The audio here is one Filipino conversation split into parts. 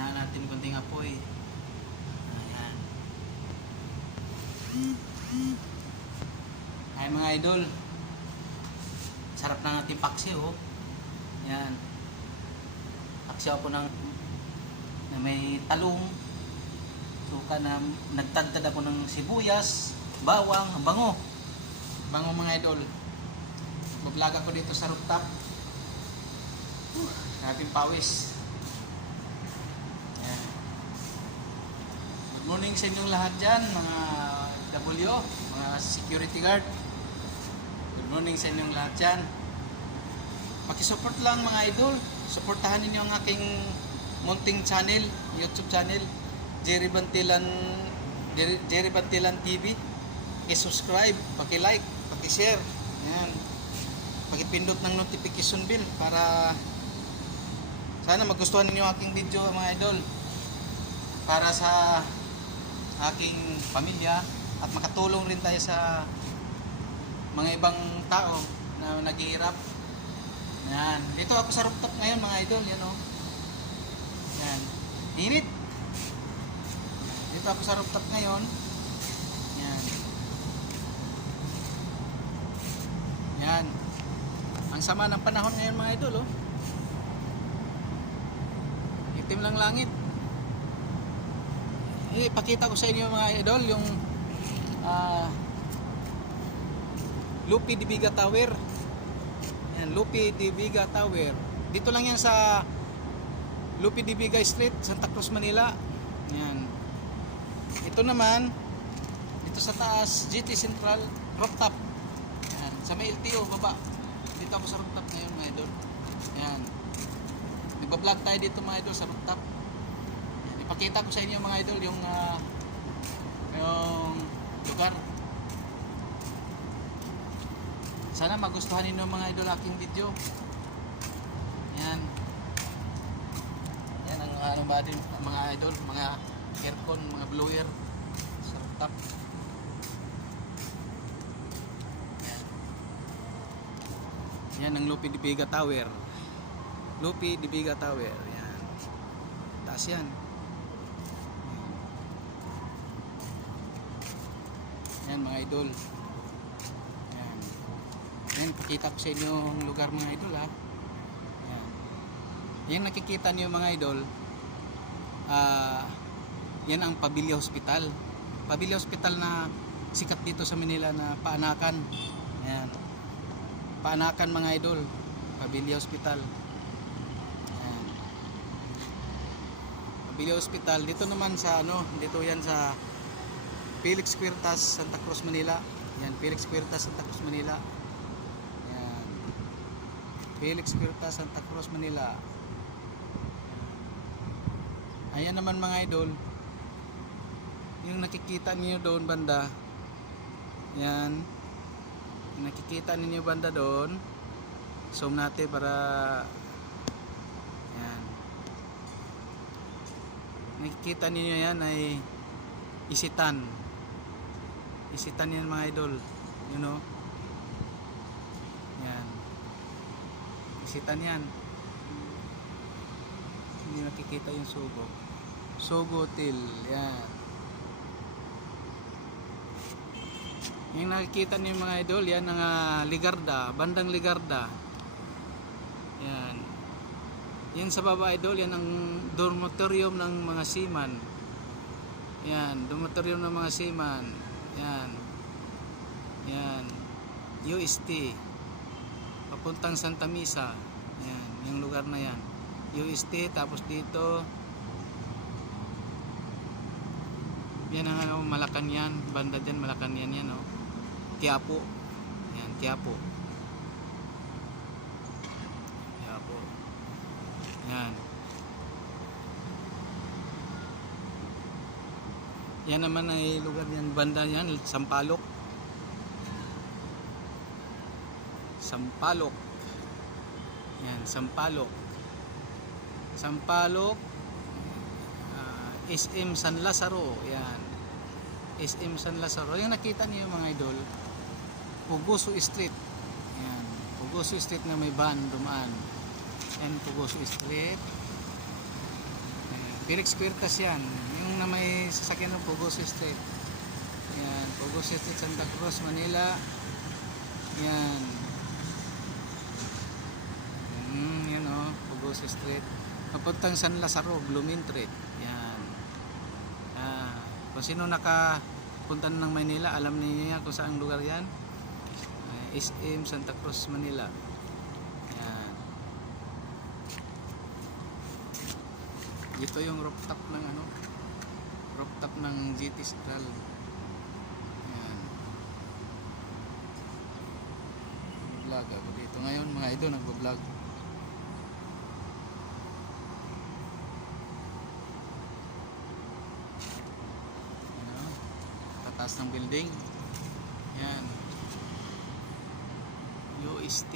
Ganahan natin kunting apoy. Ayan. Ay mga idol. Sarap ng ating paksi oh. Yan. Paksi ako ng na may talong. Suka na nagtagtad ako ng sibuyas, bawang, bango. Bango mga idol. Bablog ako dito sa rooftop. Uh, Grabing pawis. Yan. Good morning sa inyong lahat dyan, mga W, mga security guard. Good morning sa inyong lahat dyan. Pakisupport lang mga idol. Supportahan ninyo ang aking munting channel, YouTube channel, Jerry Bantilan Jerry, Bantilan TV. I-subscribe, paki-like, paki-share. Yan. Paki-pindot ng notification bell para sana magustuhan ninyo ang aking video mga idol. Para sa aking pamilya at makatulong rin tayo sa mga ibang tao na naghihirap. Yan. Dito ako sa rooftop ngayon mga idol. Yan o. Yan. Init. Dito ako sa rooftop ngayon. Yan. Yan. Ang sama ng panahon ngayon mga idol oh. Itim lang langit. Eh, pakita ko sa inyo mga idol yung ah Lupi de Viga Tower. Yan, Lupi de Viga Tower. Dito lang yan sa Lupi de Viga Street, Santa Cruz, Manila. Yan. Ito naman, dito sa taas, GT Central, rooftop. Yan, sa may LTO, baba. Dito ako sa rooftop ngayon, mga idol. Yan. Nagbablog tayo dito, mga idol, sa rooftop. Yan, ipakita ko sa inyo, mga idol, yung ah, yung lugar. Sana magustuhan ninyo mga idol aking video. Yan. Yan ang ano ba din mga idol, mga aircon, mga blower sa rooftop. Yan. Ang Lupi de Vega Tower. Lupi de Vega Tower. Yan. Taas yan. Yan mga idol. Yan. Yan, pakita ko sa inyo yung lugar mga idol ha. Yan. Yan nakikita niyo mga idol. Ah, yan ang Pabilia Hospital. Pabilia Hospital na sikat dito sa Manila na paanakan. Yan. Paanakan mga idol. Pabilia Hospital. Yan. Pabilia Hospital dito naman sa ano, dito yan sa Felix Quirtas, Santa Cruz, Manila. Yan, Felix Quirtas, Santa Cruz, Manila. Yan. Felix Quirtas, Santa Cruz, Manila. Ayan naman mga idol. Yung nakikita niyo doon banda. Yan. Yung nakikita niyo banda doon. Zoom natin para yan. Nakikita niyo yan ay isitan. Isitan yan mga idol. You know? Yan. Isitan yan. Hindi nakikita yung sugo. Sugo till. Yan. Yung nakikita niyo mga idol, yan ang ah, Ligarda, bandang Ligarda. Yan. Yan sa baba idol, yan ang dormitorium ng mga seaman. Yan, dormitorium ng mga seaman. Yan. Yan. UST. Papuntang Santa Misa. Yan, yung lugar na yan. UST, tapos dito yan ang ano, Malacanang banda dyan Malacanang yan oh. Quiapo yan, Quiapo Quiapo yan yan naman ay lugar yan banda yan Sampalok Sampalok yan, Sampalok Sampalok ah, SM San Lazaro yan. SM San Lazaro yung nakita niyo mga idol Puguso Street. Yan Puguso Street na may van dumaan. Yan Puguso Street. Ayan. Felix Quirtas yan. Na may sasakyan ng Pugoso Street. Yan, Pugoso Street, Santa Cruz, Manila. Yan. Mm, yan o, Pugoso Street. Papuntang San Lazaro, Blooming Street. Yan. Ah, kung sino nakapunta na ng Manila, alam niyo yan kung saan lugar yan. Ah, SM Santa Cruz, Manila. Dito yung rooftop ng ano, rooftop ng GT Central. Yan. Vlog ako dito. Ngayon mga idol nagbo-vlog. Ano? Tataas ng building. Yan. UST.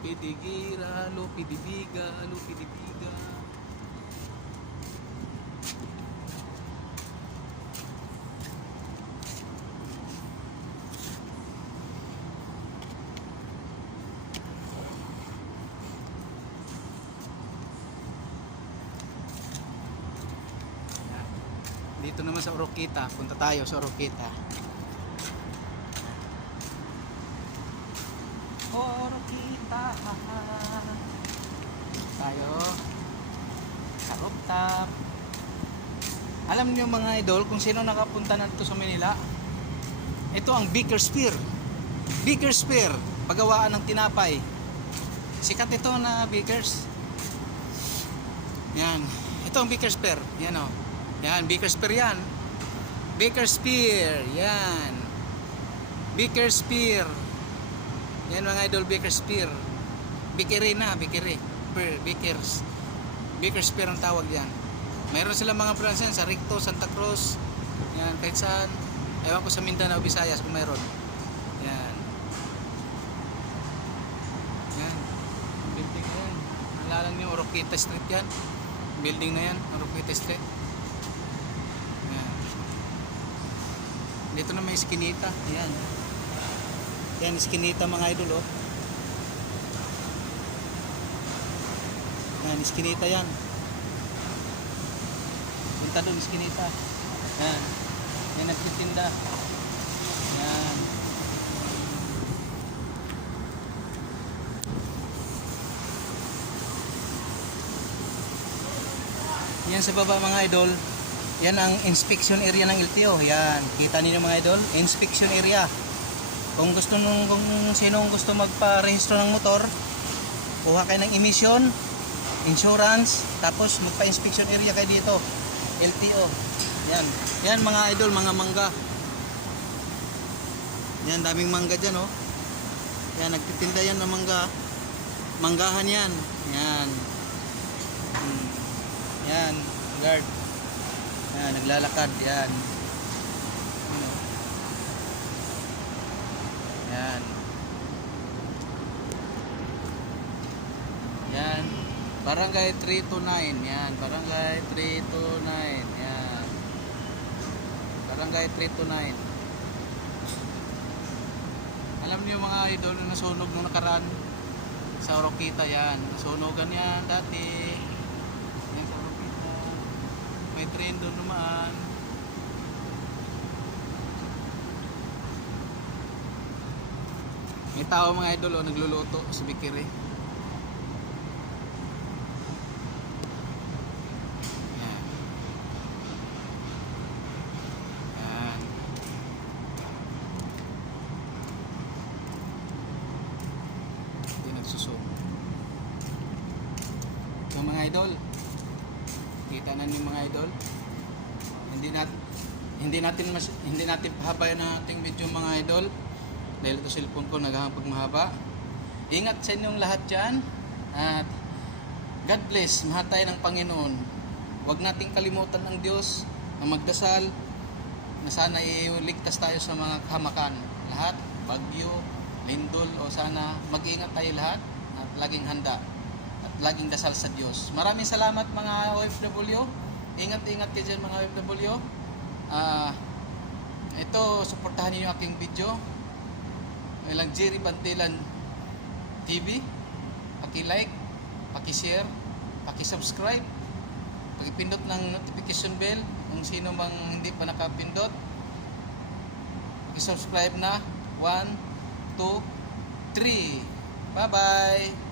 Lupi di gira, lupi di biga, lupi di biga. Dito naman sa Oroquita, punta tayo sa Oroquita. Oroquita. Tayo sa rooftop. Alam niyo mga idol kung sino nakapunta na dito sa Manila? Ito ang Baker Spear. Baker Spear, pagawaan ng tinapay. Sikat ito na Bakers. Yan. Ito ang Baker Spear. Yan o. Yan, Baker Spear yan. Baker Spear. Yan. Baker Spear. Yan mga idol, Baker Spear. Bikiri na, bikiri. Spear, Bakers. Baker Spear ang tawag yan. Mayroon silang mga branch yan sa Ricto, Santa Cruz. Yan, kahit saan. Ewan ko sa Mindanao, Visayas kung mayroon. Yan. Yan. Building na yan. Alala niyo, Oroquita Street yan. Building na yan, Oroquita Street. Yan. Dito na may skinita. Yan. Yan, skinita mga idol, oh. Yan, skinita yan. Punta doon, skinita. Yan. Yan, nagtitinda. Yan. Yan sa baba mga idol. Yan ang inspection area ng LTO. Yan. Kita niyo mga idol? Inspection area. Kung gusto nung kung sinong gusto magpa-rehistro ng motor, kuha kayo ng emission, insurance, tapos magpa-inspection area kayo dito. LTO. Yan. Yan mga idol, mga mangga. Yan, daming mangga dyan, oh. Yan, nagtitinda yan ng mangga. Manggahan yan. Yan. Hmm. Yan, guard. Yan, naglalakad. Yan. Ano? Yan. Yan. Barangay 329. Yan. Barangay 329. Yan. Barangay 329. Alam niyo mga idol na nasunog nung nakaraan sa Oroquita yan. Nasunogan yan dati. Yan sa Oroquita. May train doon naman. May tao mga idol o nagluluto sa Bikiri. Yan. Yan. Hindi nagsusok. Yung mga idol, kita na niyo mga idol. Hindi natin hindi natin mas, hindi natin pahabayan ang ating video mga idol dahil ito cellphone ko naghahapag mahaba. Ingat sa inyong lahat diyan at God bless, mahatay ng Panginoon. Huwag nating kalimutan ang Diyos na magdasal na sana iligtas tayo sa mga kahamakan. Lahat, bagyo, lindol o sana mag-ingat tayo lahat at laging handa at laging dasal sa Diyos. Maraming salamat mga OFW. Ingat-ingat kayo dyan mga OFW. Ah, ito ito, suportahan niyo aking video. Ilang Jerry Bantilan TV. Paki-like, paki-share, paki-subscribe. Pag-pindot ng notification bell kung sino mang hindi pa nakapindot. Paki-subscribe na. 1, 2, 3. Bye-bye!